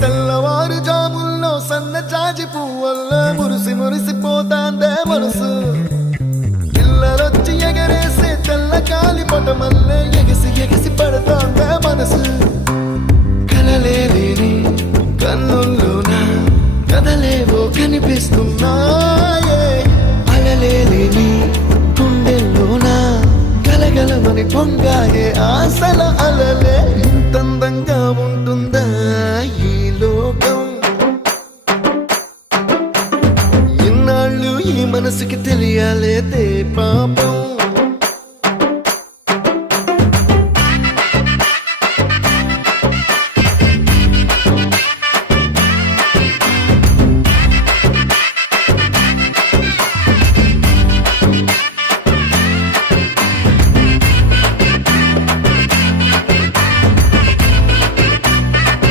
తెల్లవారు జాముల్లో సన్న జాజి పువ్వల్ల మురిసిపోతాందే మనసు పిల్లలొచ్చి ఎగరేసే తెల్ల కాలి పటమల్లే ఎగిసి పడతాందే మనసు కలలేని కన్నుల్లోన కదలేవో కనిపిస్తున్నాయే అలలేని గుండెల్లోన గలగలమని పొంగాయే ఆశల అలలే ఇంతందంగా ఉంటుందా ఈ లోకం ఇన్నాళ్ళు ఈ మనసుకి తెలియాలేదే పాప